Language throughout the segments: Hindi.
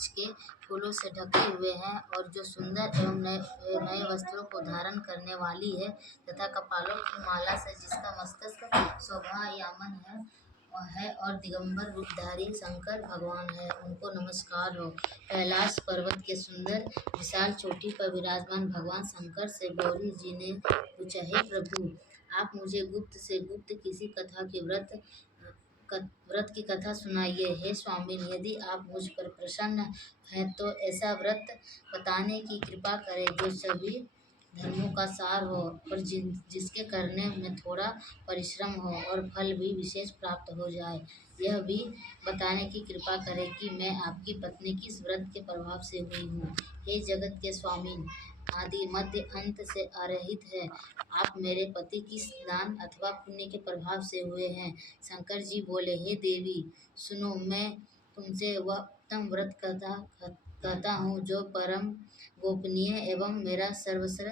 वृक्ष के फूलों से ढके हुए हैं और जो सुंदर एवं नए नए वस्त्रों को धारण करने वाली है तथा कपालों की माला से जिसका मस्तक शोभायमान है और दिगंबर रूपधारी शंकर भगवान है, उनको नमस्कार हो। कैलाश पर्वत के सुंदर विशाल चोटी पर विराजमान भगवान शंकर से गौरी जी ने पूछा, हे प्रभु, आप मुझे गुप्त से गुप्त किसी कथा के व्रत की कथा सुनाइए। हे स्वामी, यदि आप मुझ पर प्रसन्न हैं तो ऐसा व्रत बताने की कृपा करें जो सभी धर्मों का सार हो और जिसके करने में थोड़ा परिश्रम हो और फल भी विशेष प्राप्त हो जाए। यह भी बताने की कृपा करें कि मैं आपकी पत्नी किस व्रत के प्रभाव से हुई हूँ। हे जगत के स्वामी, आदि मध्य अंत से अरहित है, आप मेरे पति किस दान अथवा पुण्य के प्रभाव से हुए हैं। शंकर जी बोले, हे देवी सुनो, मैं तुमसे वह उत्तम व्रत कहता हूँ जो परम गोपनीय एवं मेरा सर्वस्व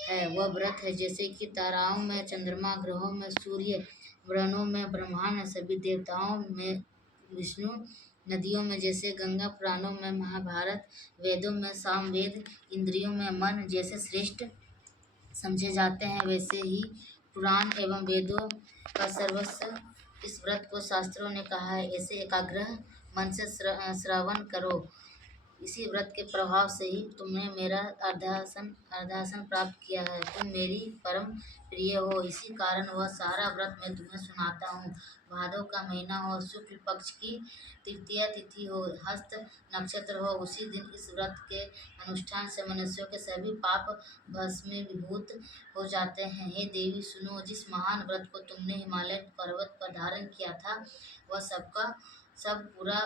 है। वह व्रत है जैसे कि ताराओं में चंद्रमा, ग्रहों में सूर्य, वृणों में ब्रह्मांड, सभी देवताओं में विष्णु, नदियों में जैसे गंगा, पुराणों में महाभारत, वेदों में सामवेद, इंद्रियों में मन जैसे श्रेष्ठ समझे जाते हैं, वैसे ही पुराण एवं वेदों का सर्वस्व इस व्रत को शास्त्रों ने कहा है। ऐसे एकाग्र मन से श्रवण करो। इसी व्रत के प्रभाव से ही तुमने मेरा अर्धासन प्राप्त किया है। तुम मेरी परम प्रिय हो, इसी कारण वह सारा व्रत मैं तुम्हें सुनाता हूँ। भादव का महीना हो, शुक्ल पक्ष की तृतीया तिथि हो, हस्त नक्षत्र हो, उसी दिन इस व्रत के अनुष्ठान से मनुष्यों के सभी पाप भस्मीभूत हो जाते हैं। हे देवी सुनो, जिस महान व्रत को तुमने हिमालय पर्वत पर धारण किया था वह सबका सब पूरा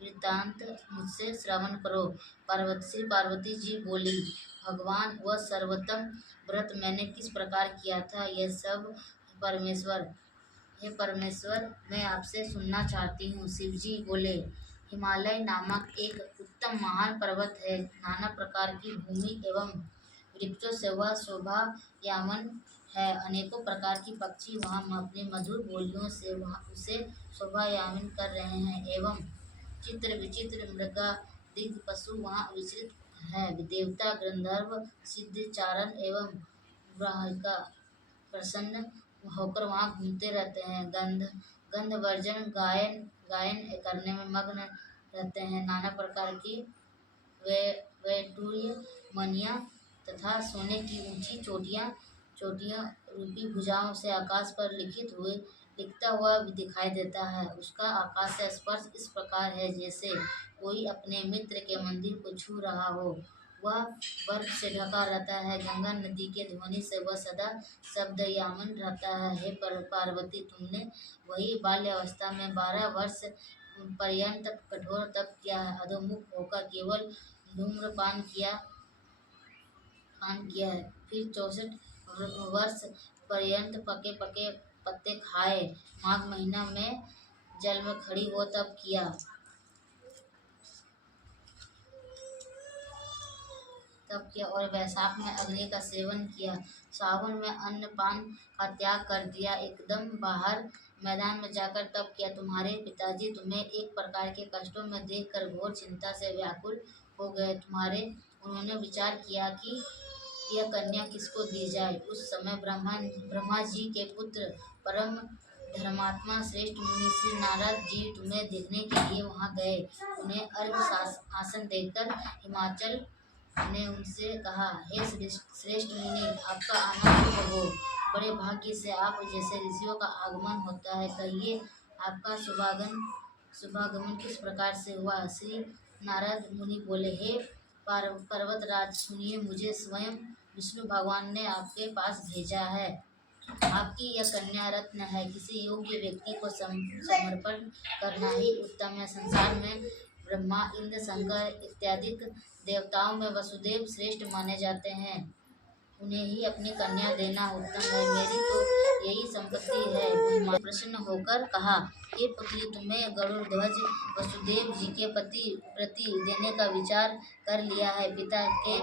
वृत्तांत मुझसे श्रवण करो। श्री पार्वती जी बोली, भगवान, वह सर्वोत्तम व्रत मैंने किस प्रकार किया था यह सब हे परमेश्वर मैं आपसे सुनना चाहती हूँ। शिव जी बोले, हिमालय नामक एक उत्तम महान पर्वत है, नाना प्रकार की भूमि एवं वृक्षों से वह शोभायमान है। अनेकों प्रकार की पक्षी वहाँ अपनी मधुर बोलियों से उसे शोभायमान कर रहे हैं एवं चित्र विचित्र मृगादिक पशु वहाँ विचरित है। देवता, गंधर्व, सिद्ध, चारण एवं ग्राहिका प्रसन्न होकर वहाँ घूमते रहते हैं। गंधवर्जन गायन करने में मग्न रहते हैं। नाना प्रकार की वैडूर्य मणियाँ तथा सोने की ऊंची चोटियाँ रूपी भुजाओं से आकाश पर लिखता हुआ भी दिखाई देता है। उसका आकाश से स्पर्श इस प्रकार है जैसे कोई अपने मित्र के मंदिर को छू रहा हो। वह बर्फ से ढका रहता है, गंगा नदी के ध्वनि से वह सदा शब्दयमान रहता है। हे पार्वती, तुमने वही बाल्यावस्था में 12 वर्ष पर्यंत कठोर तप किया है, अधोमुख होकर केवल धूम्रपान किया है, फिर 64 वर्ष पर्यंत पके पत्ते खाए, माघ महीना में जल में खड़ी हो तप किया और वैशाख में अग्नि का सेवन किया, सावन में अन्न पान का त्याग कर दिया, एकदम बाहर मैदान में जाकर तप किया। तुम्हारे पिताजी तुम्हें एक प्रकार के कष्टों में देखकर घोर चिंता से व्याकुल हो गए। उन्होंने विचार किया कि यह कन्या किसको दी जाए। उस समय ब्रह्मा जी के पुत्र परम धर्मात्मा श्रेष्ठ मुनि श्री नारद जी तुम्हें देखने के लिए वहां गए। उन्हें अर्घ्य आसन देकर हिमाचल ने उनसे कहा, हे श्रेष्ठ मुनि, आपका आना शुभ हो। बड़े भाग्य से आप जैसे ऋषियों का आगमन होता है, कहिए आपका शुभागमन किस प्रकार से हुआ। श्री नारद मुनि बोले, हे पर्वतराज सुनिए, मुझे स्वयं विष्णु भगवान ने आपके पास भेजा है। आपकी यह कन्या रत्न है, किसी योग्य व्यक्ति को समर्पण करना ही उत्तम है। संसार में ब्रह्मा, इंद्र, शंकर इत्यादि देवताओं में वसुदेव श्रेष्ठ माने जाते हैं, उन्हें ही अपनी कन्या देना उत्तम है। मेरी तो यही संपत्ति है। उन्होंने प्रसन्न होकर कहा, हे पुत्री, तुम्हें गरुड़ ध्वज वसुदेव जी के प्रति देने का विचार कर लिया है। पिता के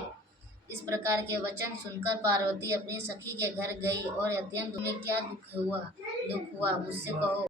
इस प्रकार के वचन सुनकर पार्वती अपनी सखी के घर गई और अत्यंत, तुम्हें क्या दुख हुआ मुझसे कहो।